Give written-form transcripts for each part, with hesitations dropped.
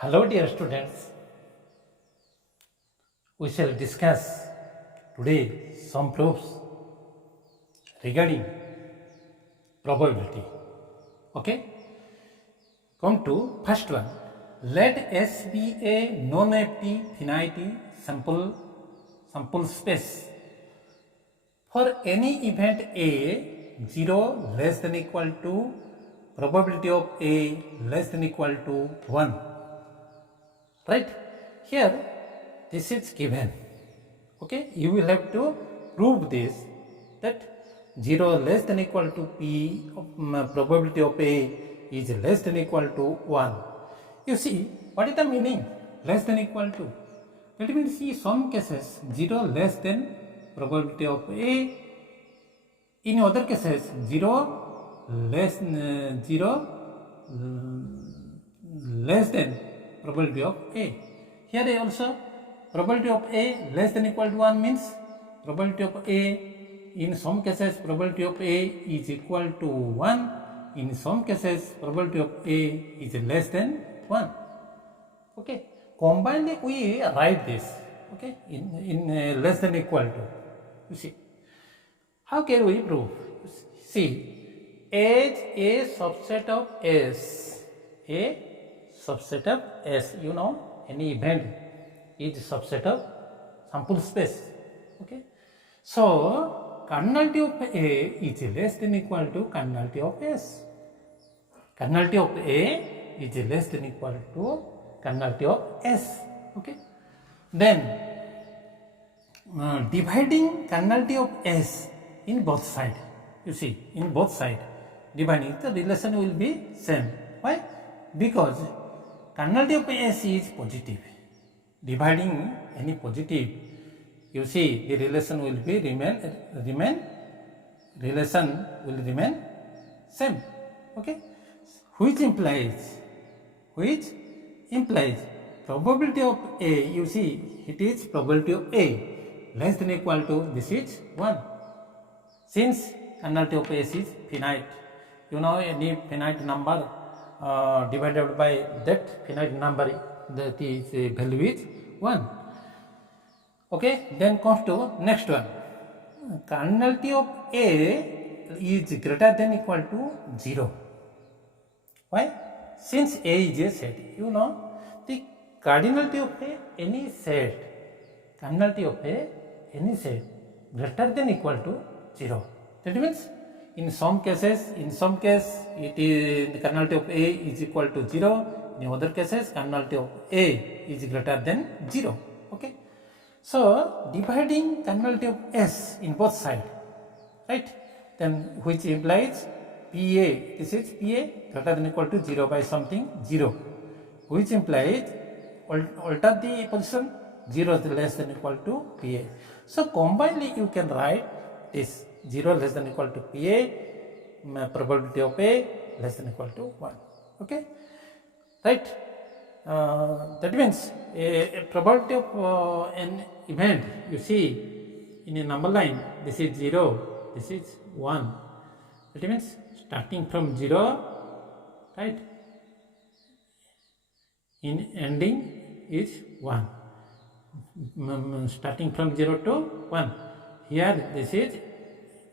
Hello dear students, we shall discuss today some proofs regarding probability. Okay, come to first one. Let S be a non-empty finite sample space. For any event A, 0 less than equal to probability of A less than equal to 1. Right? Here, this is given. Okay, you will have to prove this, that 0 less than equal to P of probability of A is less than equal to 1. You see, what is the meaning? Less than equal to. That means in some cases 0 less than probability of A. In other cases 0 less than probability of A. Here also probability of A less than equal to 1 means probability of A, in some cases probability of A is equal to 1, in some cases probability of A is less than 1. Okay, combined we write this, okay, in less than equal to. You see, how can we prove? See, as a subset of S, a subset of S, you know, any event is subset of sample space. Okay, so cardinality of A is less than equal to cardinality of S. Cardinality of A is less than equal to cardinality of S. Okay, then dividing cardinality of S in both sides. You see, in both sides, dividing, the relation will be same. Why? Because cardinality of S is positive. Dividing any positive, you see, the relation will be relation will remain same. Okay, which implies probability of A. You see, it is probability of A less than equal to, this is 1. Since cardinality of S is finite, you know, any finite number divided by that finite number, that is value is 1. Okay, then comes to next one. Cardinality of A is greater than equal to 0. Why? Since A is a set, you know, the cardinality of any set, cardinality of any set greater than equal to 0. That means in some case it is the cardinality of A is equal to 0. In other cases cardinality of A is greater than 0. Okay. So dividing cardinality of S in both sides, right? Then which implies PA, this is PA greater than equal to 0 by something 0, which implies alter the position, 0 is less than equal to PA. So combinedly you can write this 0 less than equal to PA, probability of A less than equal to 1. Okay, right? That means a probability of an event, you see, in a number line, this is 0, this is 1. That means starting from 0, right, in ending is 1. Starting from 0 to 1. Here this is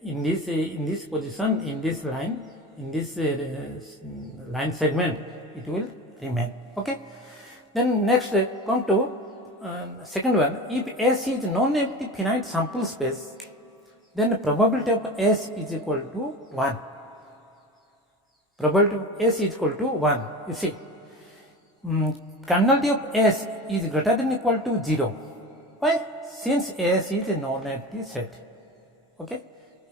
in this position, in this line, in this line segment, it will remain. Okay. Then next come to second one. If S is non-empty finite sample space, then the probability of S is equal to 1. Probability of S is equal to 1. You see, cardinality of S is greater than equal to 0. Why? Since S is a non-empty set. Okay,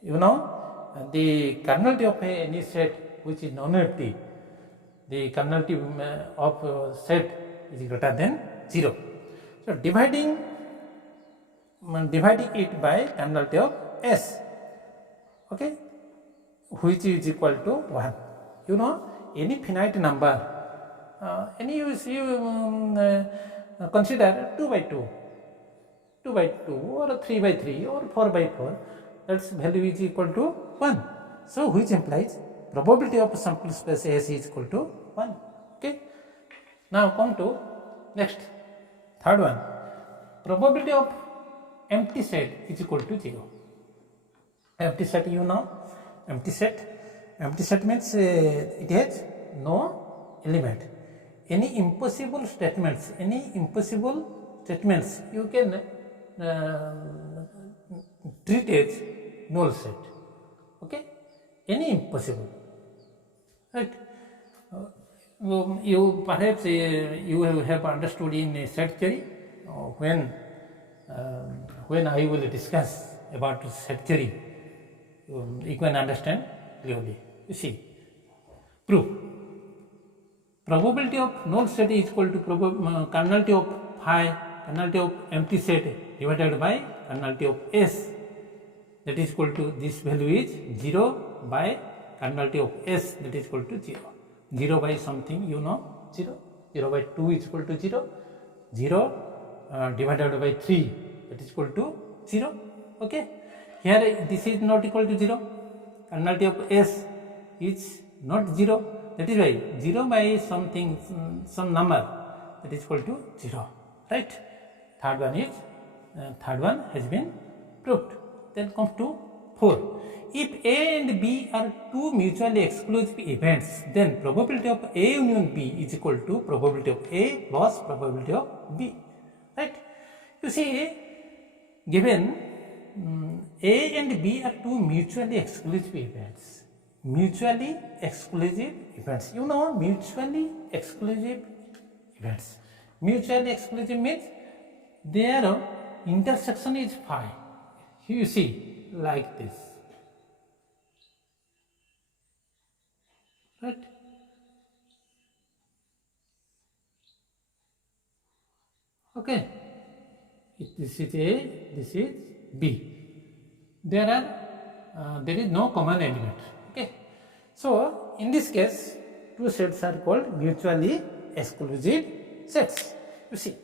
you know, the cardinality of any set which is non-empty, the cardinality of set is greater than 0. So dividing it by cardinality of S, okay, which is equal to 1. You know, any finite number, consider 2 by 2, 2 by 2 or 3 by 3 or 4 by 4, that's value is equal to 1. So which implies probability of sample space S is equal to 1. Okay. Now come to next, third one. Probability of empty set is equal to 0. Empty set, you know, empty set means it has no element. Any impossible statements you can treat as null set. Okay, any impossible, right? You perhaps you have understood in set theory when I will discuss about set theory, you can understand clearly. You see, proof. Probability of null set is equal to kernelity of phi, kernelity of empty set divided by kernelity of S. That is equal to, this value is 0 by kernelity of S, that is equal to 0. 0 by something, you know, 0. 0 by 2 is equal to 0. 0 divided by 3, that is equal to 0. Okay. Here this is not equal to 0. Kernelity of S is not 0. That is why 0 by something, some number, that is equal to 0. Right. Third one has been proved. Then comes to 4. If A and B are two mutually exclusive events, then probability of A union B is equal to probability of A plus probability of B. Right? You see, given A and B are two mutually exclusive events. Mutually exclusive events. You know, mutually exclusive events. Mutually exclusive means their intersection is phi. You see, like this. Right? Okay. This is A, this is B. There is no common element. Okay. So in this case, two sets are called mutually exclusive sets. You see.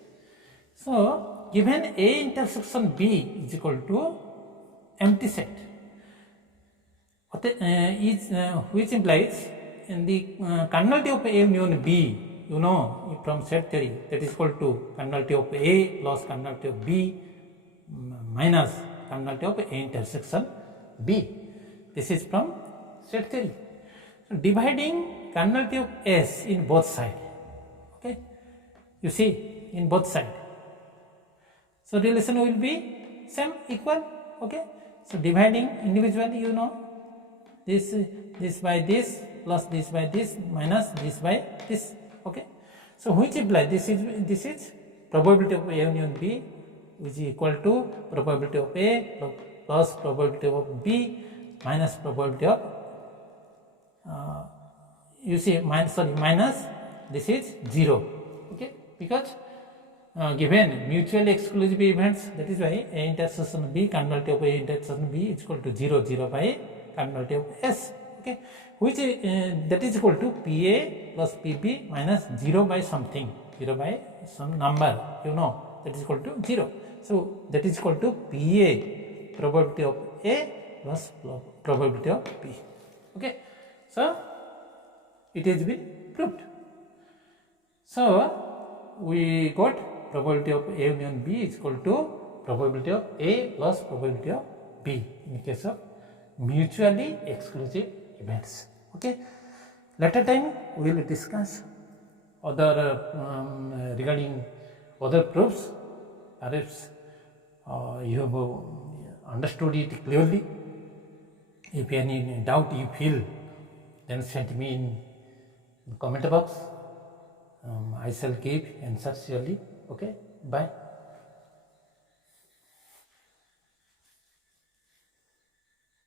So given A intersection B is equal to empty set, which implies in the kernelity of A union B, you know from set theory, that is equal to kernelity of A plus kernelity of B minus kernelity of A intersection B. This is from set theory. So dividing kernelity of S in both sides. Okay, you see, in both sides. So relation will be same, equal. Okay, so dividing individually, you know, this by this plus this by this minus this by this. Okay, so which implies this is probability of A union B, which is equal to probability of A plus probability of B minus probability of you see minus this is 0. Okay, because given mutually exclusive events, that is why A intersection B, kernelity of A intersection B is equal to 0, 0 by kernelity of S. Okay, which that is equal to PA plus PB minus 0 by something, 0 by some number, you know, that is equal to 0. So that is equal to PA probability of A plus probability of B. Okay, so it has been proved. So we got probability of A union B is equal to probability of A plus probability of B in case of mutually exclusive events. Okay, later time we will discuss other regarding other proofs. Perhaps you have understood it clearly. If any doubt you feel, then send me in the comment box. I shall give answers surely. Okay, bye.